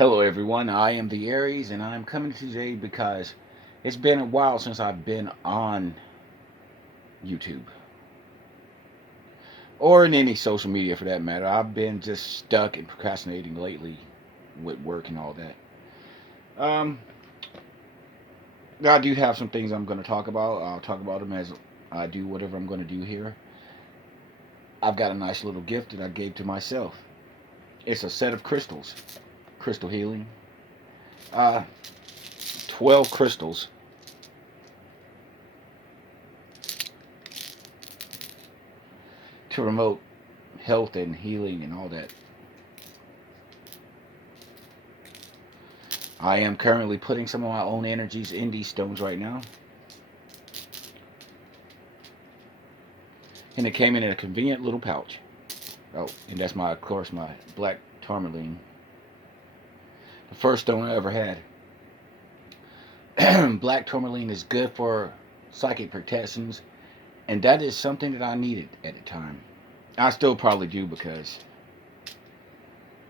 Hello everyone, I am the Aries and I'm coming today because it's been a while since I've been on YouTube or in any social media for that matter. I've been just stuck and procrastinating lately with work and all that. Um, I do have some things I'm going to talk about. I'll talk about them as I do whatever I'm going to do here. I've got a nice little gift that I gave to myself. It's a set of crystals, crystal healing. Uh, 12 crystals to promote health and healing and all that. I am currently putting some of my own energies in these stones right now. And it came in a convenient little pouch. Oh, and that's of course, my black tourmaline. The first stone I ever had. Black tourmaline is good for psychic protections, and that is something that I needed at the time. I still probably do because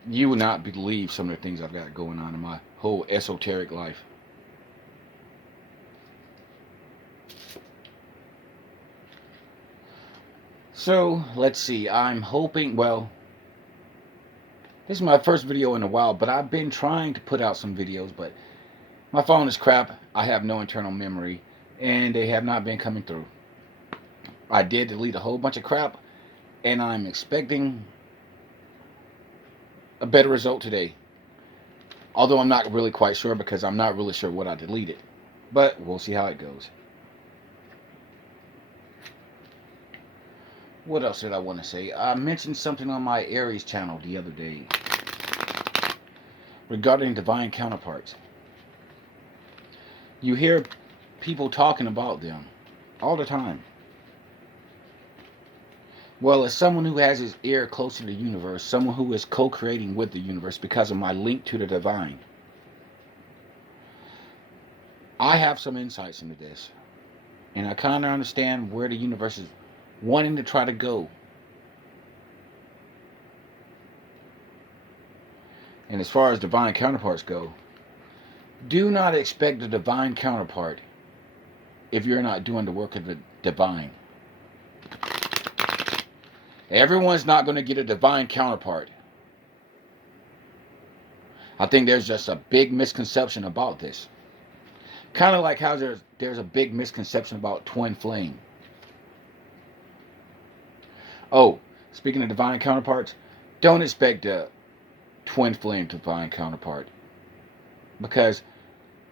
you would not believe some of the things I've got going on in my whole esoteric life. So, let's see. I'm hoping, well, this is my first video in a while, but I've been trying to put out some videos, but my phone is crap. I have no internal memory, and they have not been coming through. I did delete a whole bunch of crap, and I'm expecting a better result today. Although I'm not really quite sure because I'm not really sure what I deleted. But we'll see how it goes. What else did I want to say? I mentioned something on my Aries channel the other day regarding divine counterparts. You hear people talking about them all the time. Well, as someone who has his ear close to the universe, someone who is co-creating with the universe because of my link to the divine, I have some insights into this. And I kind of understand where the universe is wanting to try to go. And as far as divine counterparts go, do not expect a divine counterpart if you're not doing the work of the divine. Everyone's not going to get a divine counterpart. I think there's just a big misconception about this. Kind of like how there's a big misconception about twin flame. Oh, speaking of divine counterparts, don't expect a twin flame divine counterpart. Because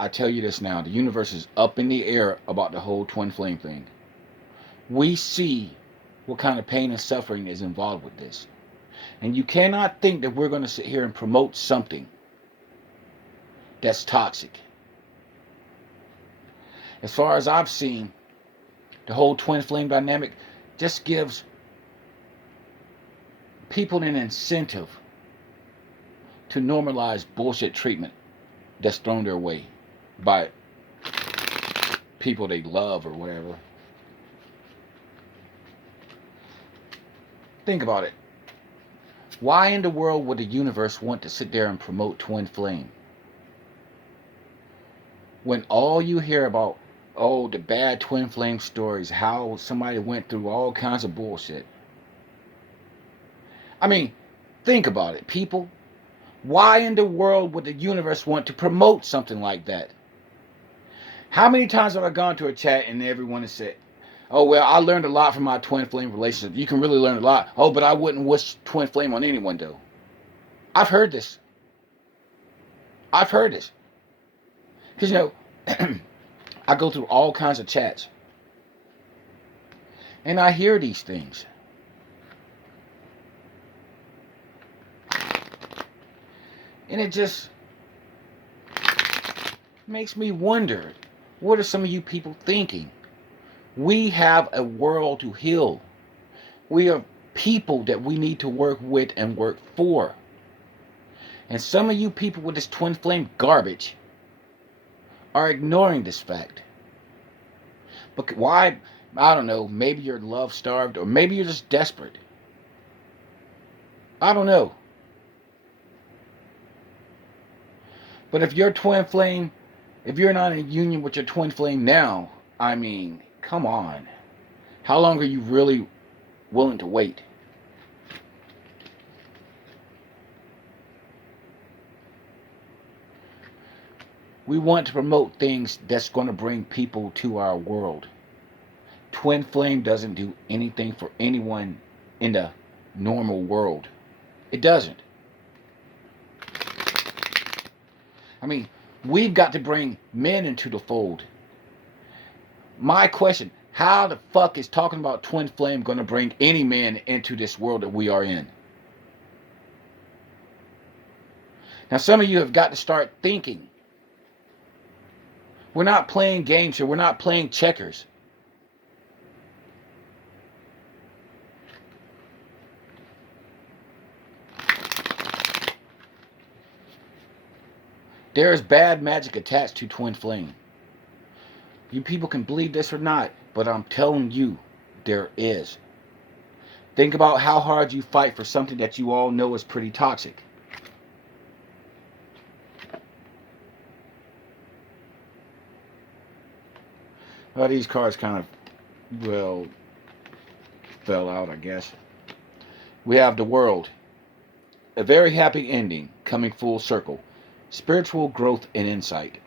I tell you this now, the universe is up in the air about the whole twin flame thing. We see what kind of pain and suffering is involved with this. And you cannot think that we're going to sit here and promote something that's toxic. As far as I've seen, the whole twin flame dynamic just gives people an incentive to normalize bullshit treatment that's thrown their way by people they love or whatever. Think about it. Why in the world would the universe want to sit there and promote twin flame? When all you hear about, oh, the bad twin flame stories, how somebody went through all kinds of bullshit. I mean, think about it, people. Why in the world would the universe want to promote something like that? How many times have I gone to a chat and everyone has said, oh, well, I learned a lot from my twin flame relationship. You can really learn a lot. Oh, but I wouldn't wish twin flame on anyone, though. I've heard this. I've heard this. Because, I go through all kinds of chats. And I hear these things. And it just makes me wonder, what are some of you people thinking? We have a world to heal. We are people that we need to work with and work for. And some of you people with this twin flame garbage are ignoring this fact. But why? I don't know. Maybe you're love starved, or maybe you're just desperate. I don't know. But if your twin flame, if you're not in union with your twin flame now, I mean, come on. How long are you really willing to wait? We want to promote things that's going to bring people to our world. Twin flame doesn't do anything for anyone in the normal world. It doesn't. I mean, we've got to bring men into the fold. My question, how the fuck is talking about twin flame going to bring any man into this world that we are in? Now, some of you have got to start thinking. We're not playing games here. We're not playing checkers. There is bad magic attached to twin flame. You people can believe this or not, but I'm telling you, there is. Think about how hard you fight for something that you all know is pretty toxic. Well, these cards kind of, well, fell out, I guess. We have the world. A very happy ending, coming full circle. Spiritual growth and insight.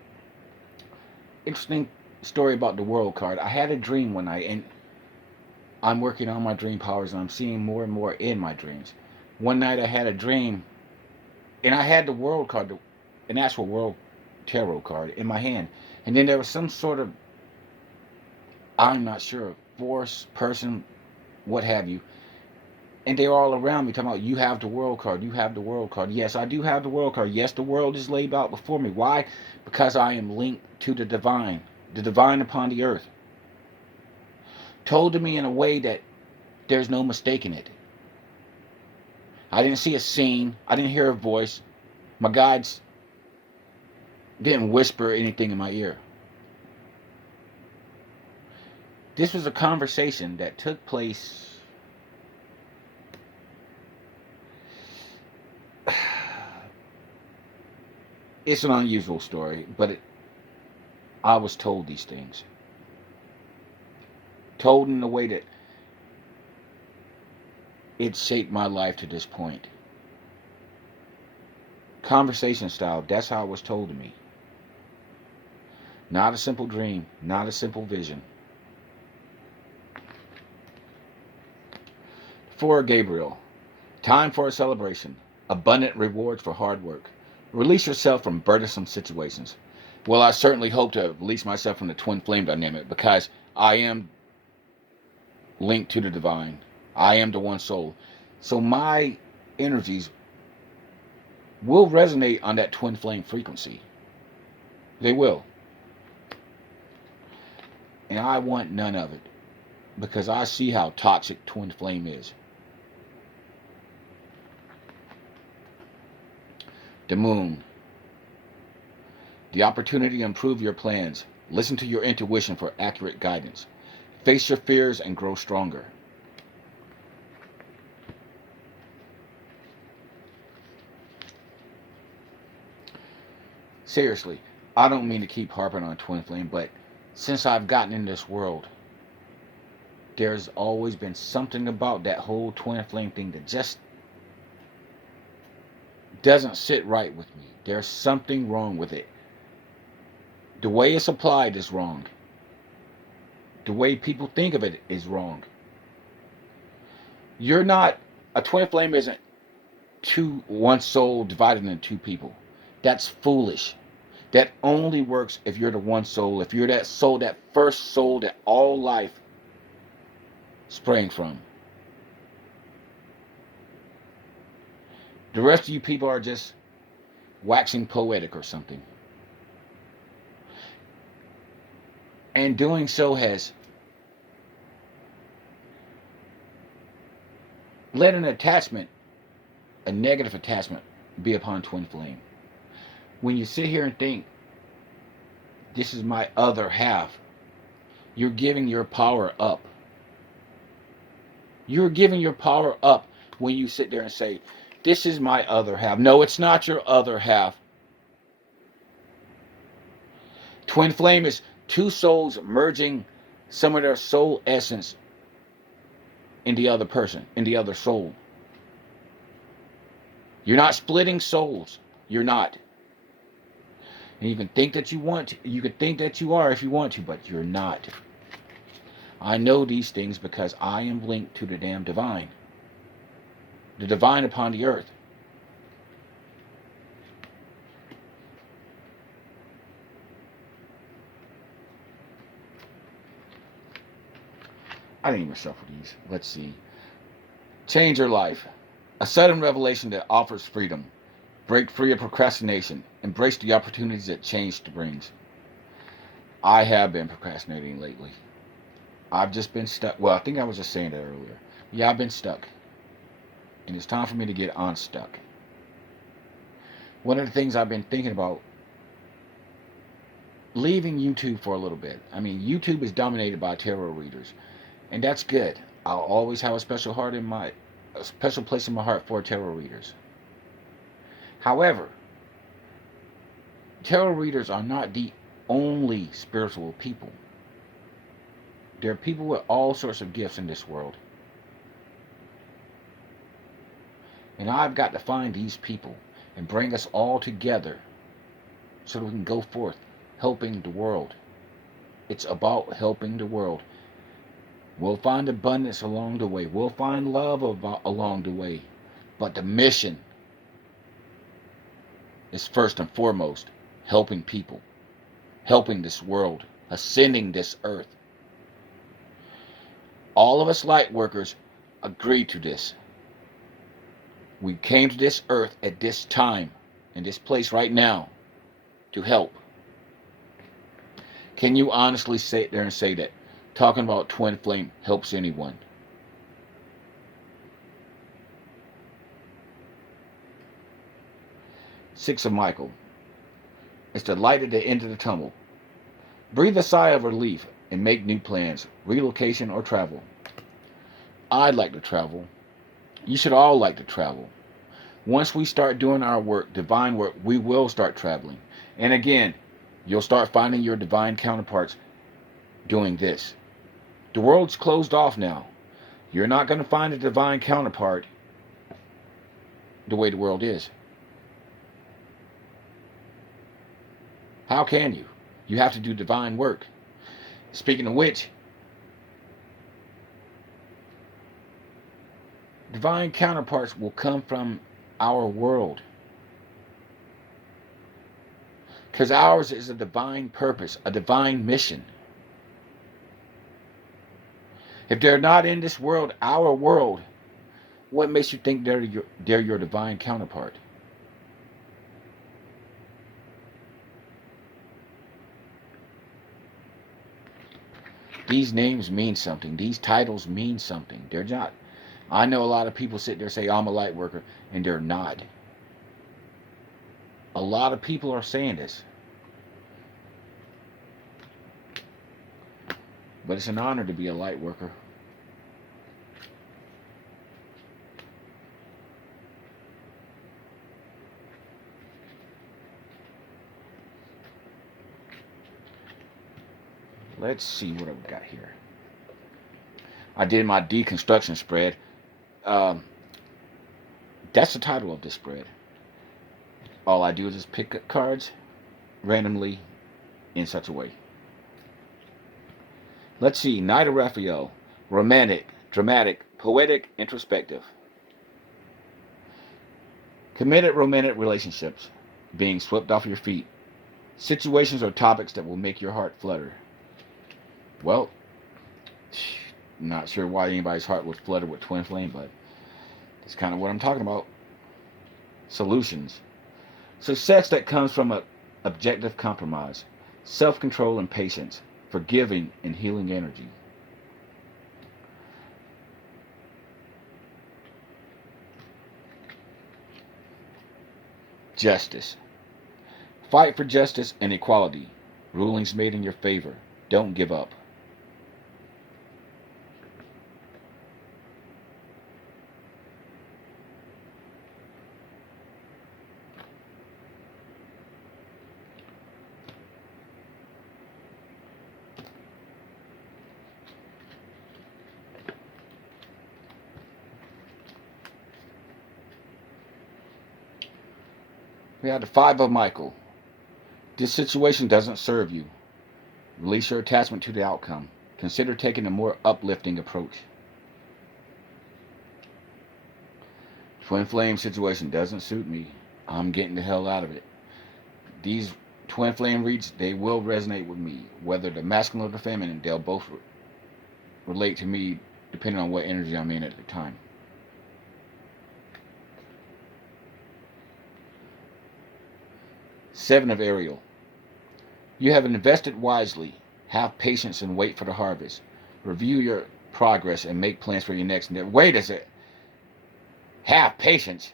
Interesting story about the world card. I had a dream one night, and I'm working on my dream powers, and I'm seeing more and more in my dreams. One night I had a dream, and I had the world card, an actual world tarot card in my hand. And then there was some sort of, I'm not sure, force, person, what have you. And they were all around me talking about, you have the world card, you have the world card. Yes, I do have the world card. Yes, the world is laid out before me. Why? Because I am linked to the divine upon the earth. Told to me in a way that there's no mistaking it. I didn't see a scene. I didn't hear a voice. My guides didn't whisper anything in my ear. This was a conversation that took place it's an unusual story, but I was told these things. Told in a way that it shaped my life to this point. Conversation style, that's how it was told to me. Not a simple dream, not a simple vision. For Gabriel, time for a celebration. Abundant rewards for hard work. Release yourself from burdensome situations. Well, I certainly hope to release myself from the twin flame dynamic, because I am linked to the divine. I am the one soul. So my energies will resonate on that twin flame frequency. They will. And I want none of it, because I see how toxic twin flame is. The moon. The opportunity to improve your plans. Listen to your intuition for accurate guidance. Face your fears and grow stronger. Seriously, I don't mean to keep harping on twin flame, but since I've gotten in this world, there's always been something about that whole twin flame thing that just doesn't sit right with me. There's something wrong with it. The way it's applied is wrong. The way people think of it is wrong. You're not, a twin flame isn't one soul divided into two people. That's foolish. That only works if you're the one soul, if you're that soul, that first soul that all life sprang from. The rest of you people are just waxing poetic or something. And doing so has let an attachment, a negative attachment, be upon twin flame. When you sit here and think, this is my other half, you're giving your power up. You're giving your power up when you sit there and say, this is my other half. No, it's not your other half. Twin flame is two souls merging some of their soul essence in the other person, in the other soul. You're not splitting souls. You're not. And you can think that you want to. You can think that you are if you want to, but you're not. I know these things because I am linked to the damn divine. The divine upon the earth. I didn't even shuffle these. Let's see. Change your life. A sudden revelation that offers freedom. Break free of procrastination. Embrace the opportunities that change brings. I have been procrastinating lately. I've just been stuck. Well, I think I was just saying that earlier. Yeah, I've been stuck. And it's time for me to get unstuck. One of the things I've been thinking about, leaving YouTube for a little bit. I mean, YouTube is dominated by tarot readers. And that's good. I'll always have a special place in my heart for tarot readers. However, tarot readers are not the only spiritual people. There are people with all sorts of gifts in this world. And I've got to find these people and bring us all together so that we can go forth helping the world. It's about helping the world. We'll find abundance along the way. We'll find love along the way. But the mission is first and foremost helping people, helping this world, ascending this earth. All of us light workers agreed to this. We came to this earth at this time, in this place right now, to help. Can you honestly sit there and say that talking about twin flame helps anyone? Six of Michael. It's the light at the end of the tunnel. Breathe a sigh of relief and make new plans, relocation or travel. I'd like to travel. You should all like to travel. Once we start doing our work, divine work, we will start traveling. And again, you'll start finding your divine counterparts doing this. The world's closed off now. You're not going to find a divine counterpart the way the world is. How can you? You have to do divine work. Speaking of which, divine counterparts will come from our world. Because ours is a divine purpose, a divine mission. If they're not in this world, our world, what makes you think they're your divine counterpart? These names mean something. These titles mean something. They're not. I know a lot of people sit there and say, I'm a light worker, and they're not. A lot of people are saying this. But it's an honor to be a light worker. Let's see what I've got here. I did my deconstruction spread. That's the title of this spread. All I do is just pick up cards randomly in such a way. Let's see. Knight of Raphael. Romantic, dramatic, poetic, introspective. Committed romantic relationships. Being swept off your feet. Situations or topics that will make your heart flutter. Well, not sure why anybody's heart would flutter with twin flame, but that's kind of what I'm talking about. Solutions. Success that comes from an objective compromise. Self-control and patience. Forgiving and healing energy. Justice. Fight for justice and equality. Rulings made in your favor. Don't give up. We have the Five of Michael. This situation doesn't serve you. Release your attachment to the outcome. Consider taking a more uplifting approach. Twin flame situation doesn't suit me. I'm getting the hell out of it. These twin flame reads, they will resonate with me. Whether the masculine or the feminine, they'll both relate to me depending on what energy I'm in at the time. Seven of Ariel. You have invested wisely. Have patience and wait for the harvest. Review your progress and make plans for your next endeavor. Wait a second. Have patience.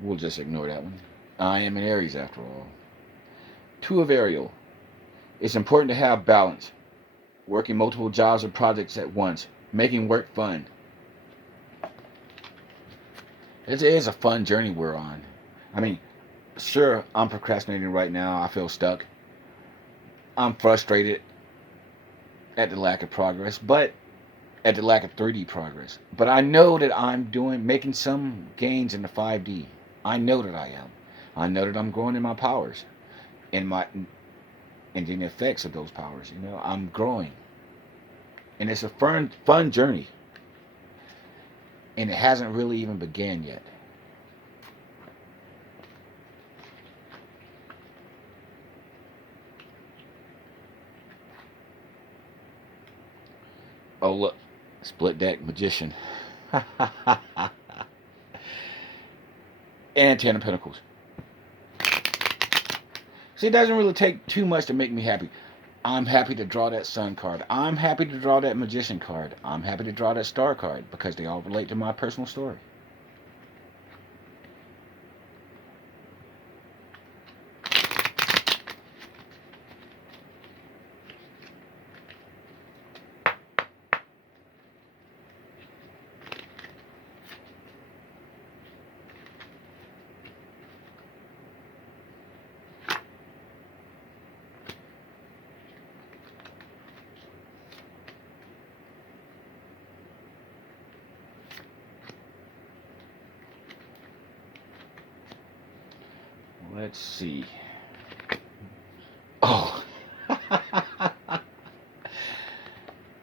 We'll just ignore that one. I am an Aries after all. Two of Ariel. It's important to have balance. Working multiple jobs or projects at once. Making work fun. It is a fun journey we're on. I mean, sure, I'm procrastinating right now. I feel stuck. I'm frustrated at the lack of progress, but at the lack of 3D progress. But I know that I'm making some gains in the 5D. I know that I am. I know that I'm growing in my powers, and the effects of those powers. You know, I'm growing, and it's a fun journey, and it hasn't really even began yet. Oh look, split deck magician. And Ten of Pentacles. See, it doesn't really take too much to make me happy. I'm happy to draw that Sun card. I'm happy to draw that Magician card. I'm happy to draw that Star card because they all relate to my personal story. Let's see. Oh.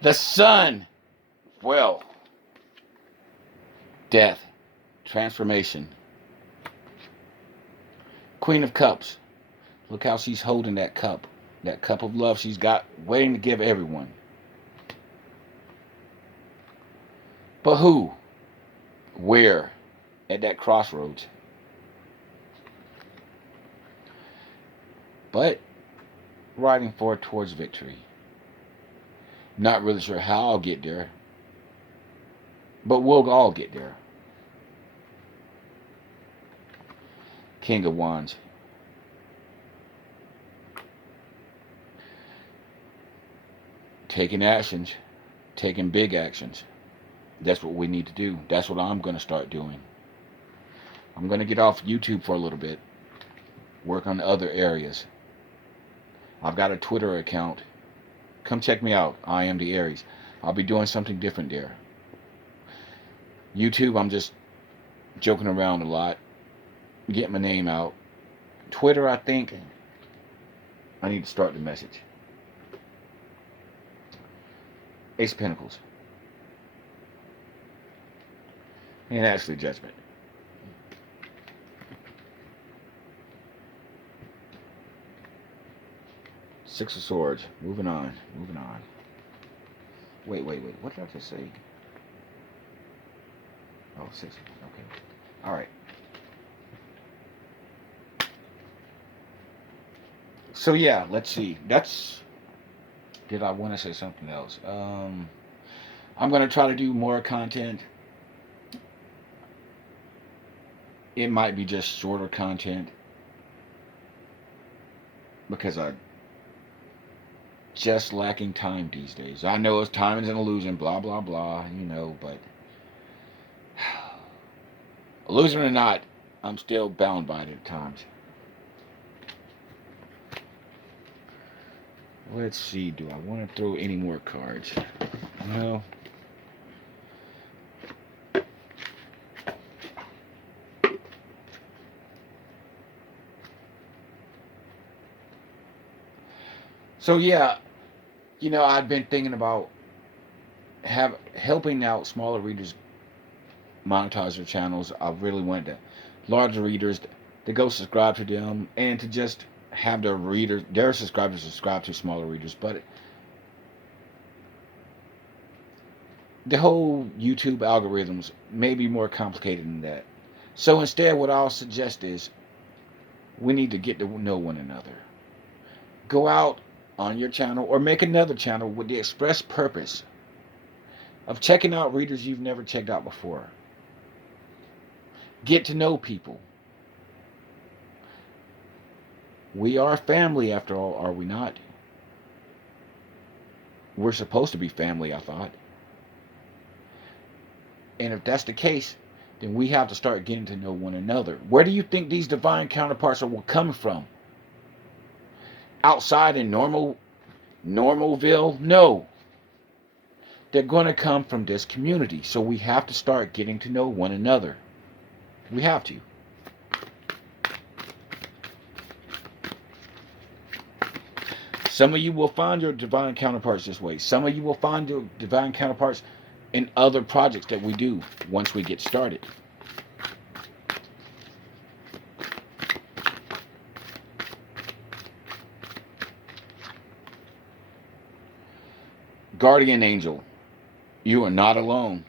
The Sun. Well. Death. Transformation. Queen of Cups. Look how she's holding that cup. That cup of love she's got waiting to give everyone. But who? Where? At that crossroads. But riding forward towards victory. Not really sure how I'll get there, but we'll all get there. King of Wands. Taking actions, taking big actions. That's what we need to do. That's what I'm going to start doing. I'm going to get off YouTube for a little bit, work on other areas. I've got a Twitter account. Come check me out. I am the Aries. I'll be doing something different there. YouTube, I'm just joking around a lot, getting my name out. Twitter, I think I need to start the message. Ace of Pentacles. And actually Judgment. Six of Swords. Moving on. Wait. What did I just say? Oh, six. Okay. All right. So yeah, let's see. Did I want to say something else? I'm going to try to do more content. It might be just shorter content because I just lacking time these days. I know time is an illusion, blah, blah, blah, but illusion or not, I'm still bound by it at times. Let's see, do I want to throw any more cards? No. So yeah, I've been thinking about helping out smaller readers monetize their channels. I really want the larger readers to go subscribe to them and to just have their subscribers subscribe to smaller readers. But the whole YouTube algorithms may be more complicated than that. So instead, what I'll suggest is we need to get to know one another. Go out on your channel or make another channel with the express purpose of checking out readers you've never checked out before. Get to know people. We are family after all, are we not? We're supposed to be family, I thought. And if that's the case, then we have to start getting to know one another. Where do you think these divine counterparts are coming from? Outside in Normalville? No. They're going to come from this community. So we have to start getting to know one another. We have to. Some of you will find your divine counterparts this way. Some of you will find your divine counterparts in other projects that we do once we get started. Guardian angel, you are not alone.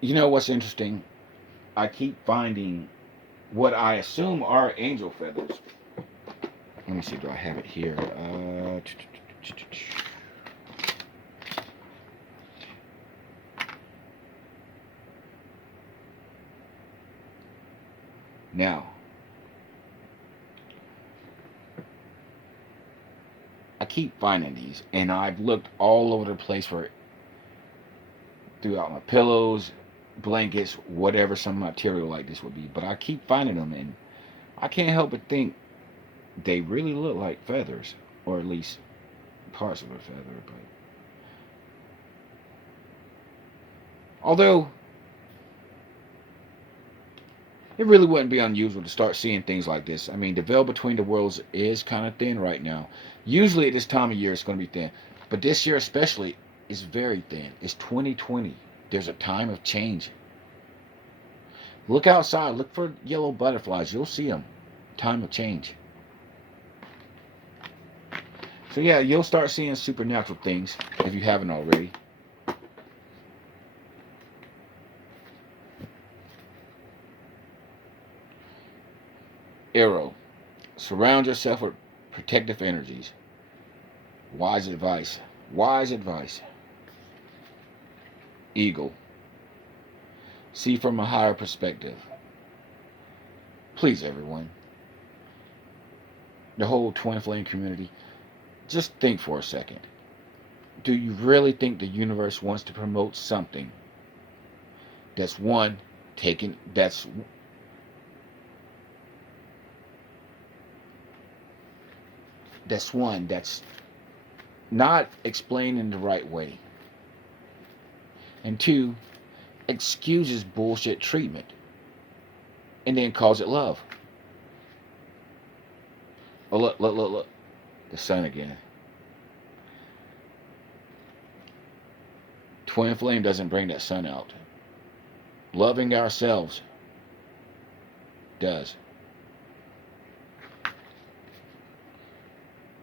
You know what's interesting? I keep finding what I assume are angel feathers. Let me see, do I have it here? Now, I keep finding these, and I've looked all over the place for it. Throughout my pillows, blankets, whatever some material like this would be. But I keep finding them, and I can't help but think they really look like feathers, or at least parts of a feather. But although it really wouldn't be unusual to start seeing things like this. I mean, the veil between the worlds is kind of thin right now. Usually at this time of year it's going to be thin, but this year especially is very thin. It's 2020. There's a time of change. Look outside. Look for yellow butterflies. You'll see them. Time of change. So yeah, you'll start seeing supernatural things if you haven't already. Arrow. Surround yourself with protective energies. Wise advice. Wise advice. Eagle. See from a higher perspective. Please, everyone. The whole twin flame community, just think for a second. Do you really think the universe wants to promote something that's one taken that's one that's not explained in the right way, and two, excuses bullshit treatment and then calls it love? Oh, look, the sun again. Twin flame doesn't bring that sun out. Loving ourselves does.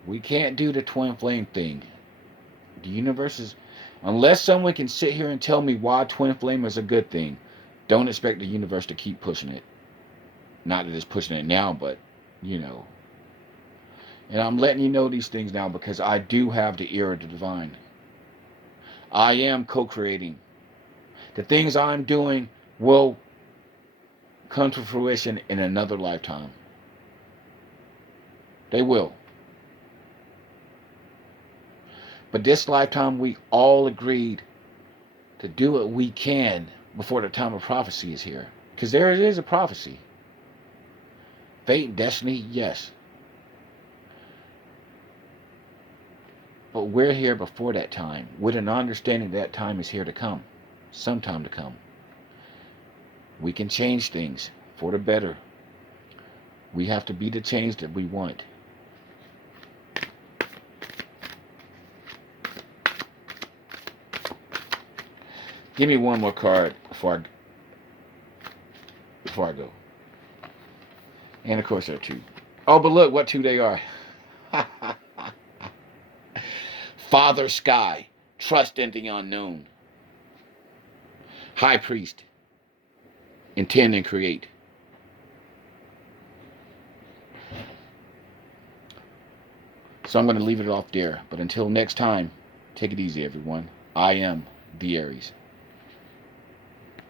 We can't do the twin flame thing. The universe is, unless someone can sit here and tell me why twin flame is a good thing, don't expect the universe to keep pushing it. Not that it's pushing it now, but you know. And I'm letting you know these things now because I do have the ear of the divine. I am co-creating. The things I'm doing will come to fruition in another lifetime. They will. But this lifetime, we all agreed to do what we can before the time of prophecy is here. Because there is a prophecy. Fate and destiny, yes. But we're here before that time, with an understanding that time is here to come. Sometime to come. We can change things for the better. We have to be the change that we want. Give me one more card before I go. And of course there are two. Oh, but look what two they are. Father Sky, trust in the unknown. High Priest, intend and create. So I'm going to leave it off there. But until next time, take it easy, everyone. I am the Aries.